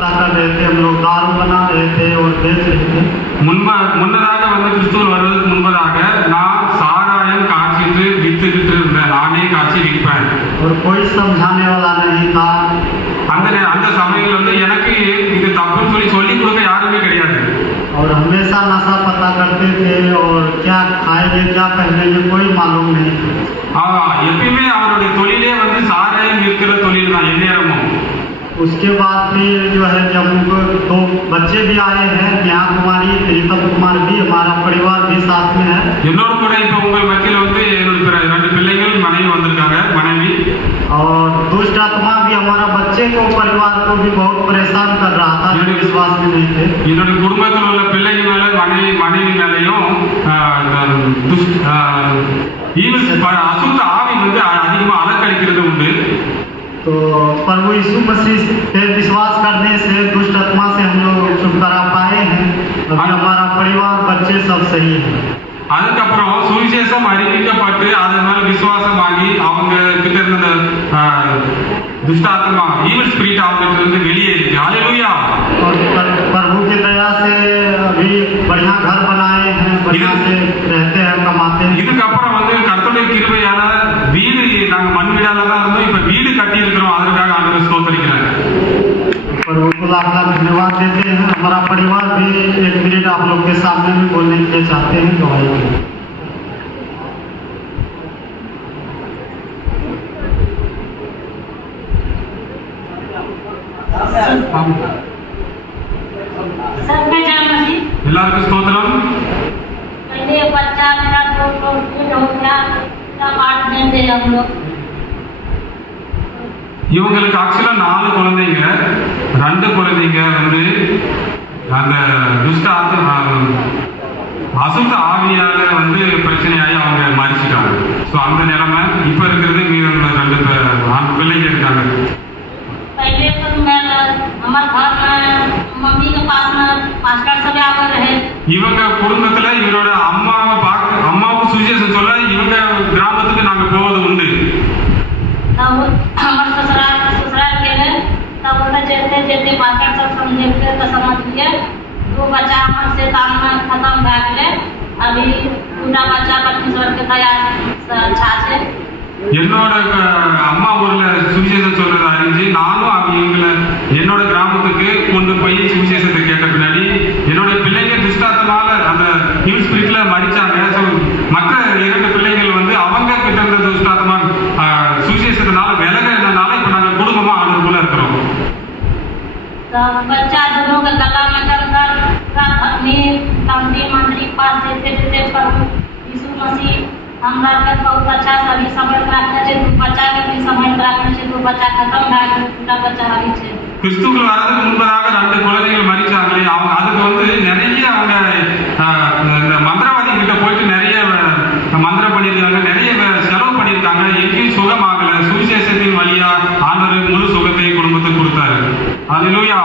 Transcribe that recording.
कर रहे थे, हम लोग दारू बना रहे थे और बेच रहे थे। முன்னதாக வந்து கிறிஸ்துவ வருவதற்கு முன்பதாக நான் சாராயம் காய்ச்சிட்டு வித்துக்கிட்டு இருந்தேன். நானே காய்ச்சி விற்பேன். और कोई समझाने वाला नहीं था। அந்த சமயத்தில் வந்து எனக்கு இது தப்புன்னு சொல்லி கொடுக்க யாருமே கிடையாது. और हमेशा नशा पता करते थे और क्या खाएंगे क्या पहनेंगे कोई मालूम नहीं। எப்பயுமே அவருடைய தொழிலே வந்து சாராயம் விற்கிற தொழில் தான் எந்நேரமும். उसके बाद फिर जो है जब उनको 2 बच्चे भी आए हैं, नेहा कुमारी प्रीतम कुमार भी, हमारा परिवार भी साथ में है। என்னோட கூட இப்போ உங்கள் மத்தியில் வந்து என்னோட 2 பிள்ளைகள் மனைவி வந்திருக்காங்க. மனைவி और दुष्ट आत्मा भी हमारा बच्चे को परिवार को भी बहुत परेशान कर रहा था, जो विश्वास में नहीं थे। என்னோட குடும்பத்தில் உள்ள பிள்ளைகள் மேல மனைவி மேலையும் அசுத்த ஆவி வந்து அதிகமாக அலக்கழிக்கிறது உண்டு. तो प्रभु यीशु मसीह पे विश्वास करने से दुष्ट आत्मा से हम लोग छुटकारा पाए हैं। अभी हमारा परिवार बच्चे सब सही है। அதுக்கப்புறம் சுவிசேஷம் அறிவிக்கப்பட்டு அதன் மேல விசுவாசமாகி அவங்க கிட்ட இருந்த दुष्टात्मा ईविल स्पिरिट आपके इருந்து வெளியேறிச்சு. हालेलुया। और प्रभु की दया से अभी बढ़िया घर बनाए हैं, बढ़िया से रहते हैं, कमाते हैं। இதுக்கு அப்புறம் வந்து கர்த்தருடைய கிருபையால வீடு நாங்க மண் வீடால தான் இருந்தோம், இப்ப வீடு கட்டி இருக்கிறோம். அதற்காக ஆண்டவரை ஸ்தோத்திரிக்கிறேன். प्रभु को लाख लाख धन्यवाद देते हैं। हमारा परिवार भी 1 मिनट आप लोग के सामने भी बोलने के चाहते हैं। गवाही எல்லாருக்கும் ஸ்தோத்திரம். पहले बच्चा मेरा 2 हो गया, तब 8 दिन थे हम लोग। இவங்களுக்கு ஆக்சுவலா 4 குழந்தைங்க. 2 குழந்தைங்க வந்து அந்த துஷ்ட அசுத்த ஆவியால வந்து பிரச்சனையாகி அவங்க மறிச்சிட்டாங்க. ஸோ அந்த நிலைமை இப்ப இருக்கிறது மீது 2 ஆண் பிள்ளைங்க இருக்காங்க. पहले तो मैं हमारे घर में मम्मी के पास में पास्टर सब आवे रहे। இவங்க குடும்பத்துல இவரோட அம்மாவுக்கு சுவிசேஷம் சொல்ல இவங்க கிராமத்துக்கு நாங்க போவது உண்டு. तब हमारे ससुराल के लिए तब उधर जेते पास्टर सब समझे के तो समझ लिए 2 बच्चा हमारे से काम खत्म भए गेले। अभी 2टा बच्चा परमेश्वर के दया से अच्छा से என்னோட அம்மா ஊர்ல சுவிசேஷம் சொல்றதை அறிஞ்சு நானும் இவங்களை என்னோட கிராமத்துக்கு கொண்டு போய் சுவிசேஷத்தை கேட்ட பின்னாடி என்னோட பிள்ளைங்க துஷ்டாத்தனால அந்த ஈவில் ஸ்பிரிட்ல மறிச்சாங்க. மற்ற 2 பிள்ளைகள் வந்து அவங்க கிட்ட இருந்த துஷ்டாத்தமா சுவிசேஷத்தினால விலகிறதுனால இப்ப நாங்க குடும்பமா ஆண்டவருக்குள்ள இருக்கிறோம். बच्चा दोनों के गला में डंकर तंत्री मंत्री पास देते प्रभु यीशु मसीह हमरा के बहुत अच्छा सभी समझ रखना चाहिए। 2 बच्चा के भी समझ रखना चाहिए। 2 बच्चा खत्म भए गेल, 2टा बच्चा अभी छै। கிறிஸ்துவுக்குள் வரதுக்கு முன்பதாக 2 குழந்தைகள் மறிச்சாங்களே, அவங்க அதுக்கு வந்து நிறைய அவங்க இந்த மந்திரவாதி கிட்ட போயிட்டு நிறைய மந்திரம் பண்ணியிருக்காங்க, நிறைய செலவு பண்ணியிருக்காங்க. எங்கேயும் சுகமாகல. சுவிசேஷத்தின் வழியா ஆண்டவர் முழு சுகத்தை குடும்பத்துக்கு கொடுத்தாரு. அல்லேலூயா.